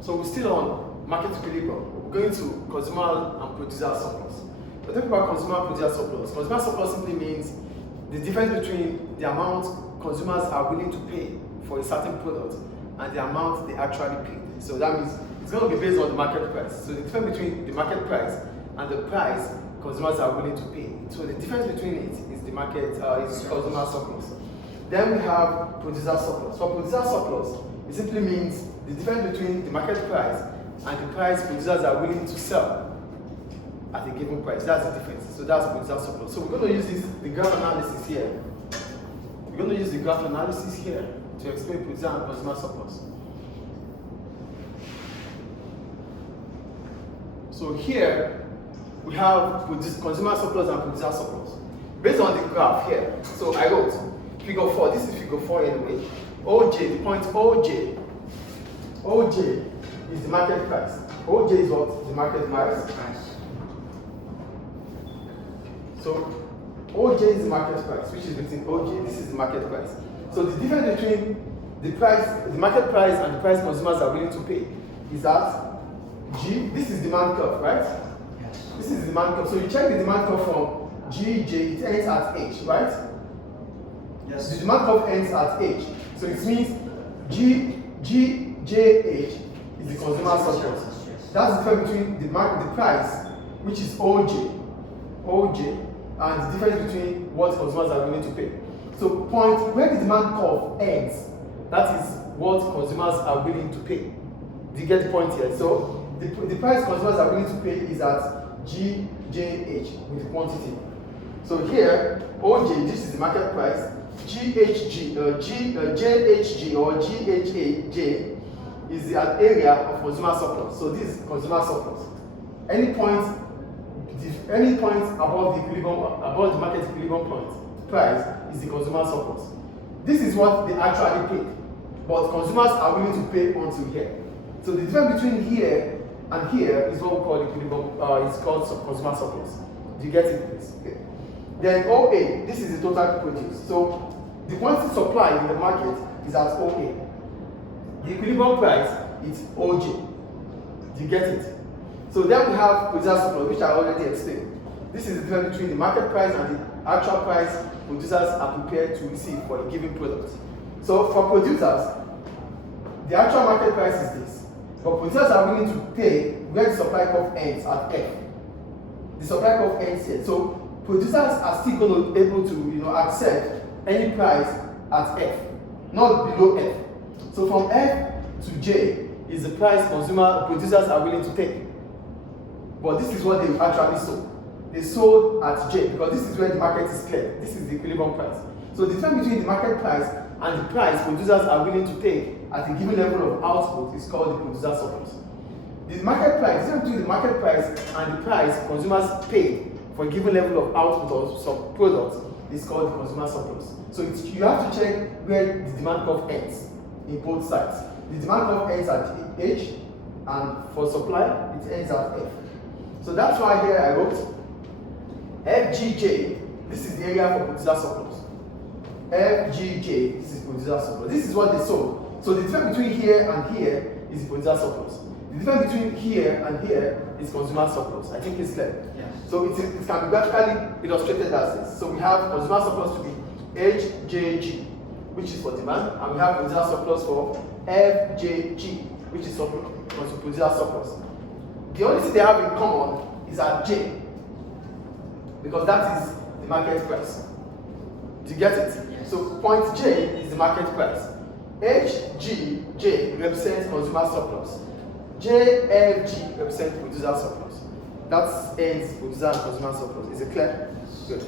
So we're still on market equilibrium. We're going to consumer and producer surplus. We're talking about consumer and producer surplus. Consumer surplus simply means the difference between the amount consumers are willing to pay for a certain product and the amount they actually paid. So that means it's going to be based on the market price. So the difference between the market price and the price consumers are willing to pay. So the difference between it is the market is consumer surplus. Then we have producer surplus. For producer surplus, it simply means the difference between the market price and the price producers are willing to sell at a given price. That's the difference. So that's producer surplus. So we're going to use the graph analysis here. We're going to use the graph analysis here to explain producer and consumer surplus. So here we have consumer surplus and producer surplus. Based on the graph here, so I wrote figure 4. This is figure 4 anyway. OJ, the point OJ is the market price. OJ is what? The market price. So OJ is the market price, which is between OJ. This is the market price. So the difference between the market price and the price consumers are willing to pay is that G. This is demand curve, right? Yes. This is demand curve. So you check the demand curve from GJ, it ends at H, right? Yes. The demand curve ends at H. So it means JH is the consumer surplus. That's the difference between the price, which is OJ, and the difference between what consumers are willing to pay. So point where the demand curve ends, that is what consumers are willing to pay. Do you get the point here? So the price consumers are willing to pay is at GJH with quantity. So here, OJ, this is the market price. JHG or GHAJ is the area of consumer surplus. So this is consumer surplus. Any point above the market equilibrium point price is the consumer surplus. This is what they actually paid, but consumers are willing to pay until here. So the difference between here and here is what we call equilibrium. It's called consumer surplus. Do you get it, please? Okay. Then OA, this is the total produce. So the quantity supplied in the market is at OA. The equilibrium price is OJ. Do you get it? So then we have producer surplus, which I already explained. This is the difference between the market price and the actual price producers are prepared to receive for a given product. So for producers, the actual market price is this. But producers are willing to pay where the supply curve ends at F. The supply curve ends here. So producers are still going to be able to accept any price at F, not below F. So from F to J is the price producers are willing to take. But this is what they actually sold. They sold at J because this is where the market is clear. This is the equilibrium price. So the difference between the market price and the price producers are willing to take at a given level of output is called the producer surplus. The difference between the market price and the price consumers pay for a given level of output or some products is called the consumer surplus. So you have to check where the demand curve ends in both sides. The demand curve ends at H, and for supply, it ends at F. So that's why here I wrote FGJ, this is the area for producer surplus. FGJ, this is producer surplus. This is what they sold. So the difference between here and here is producer surplus. The difference between here and here is consumer surplus. I think it's clear. Yes. So it can be graphically illustrated as this. So we have consumer surplus to be HJG, which is for demand, and we have producer surplus for FJG, which is for producer surplus. The only thing they have in common is at J, because that is the market price. Do you get it? Yes. So point J is the market price. HGJ represents consumer surplus. JFG represents producer surplus. That ends producer and consumer surplus. Is it clear? Good.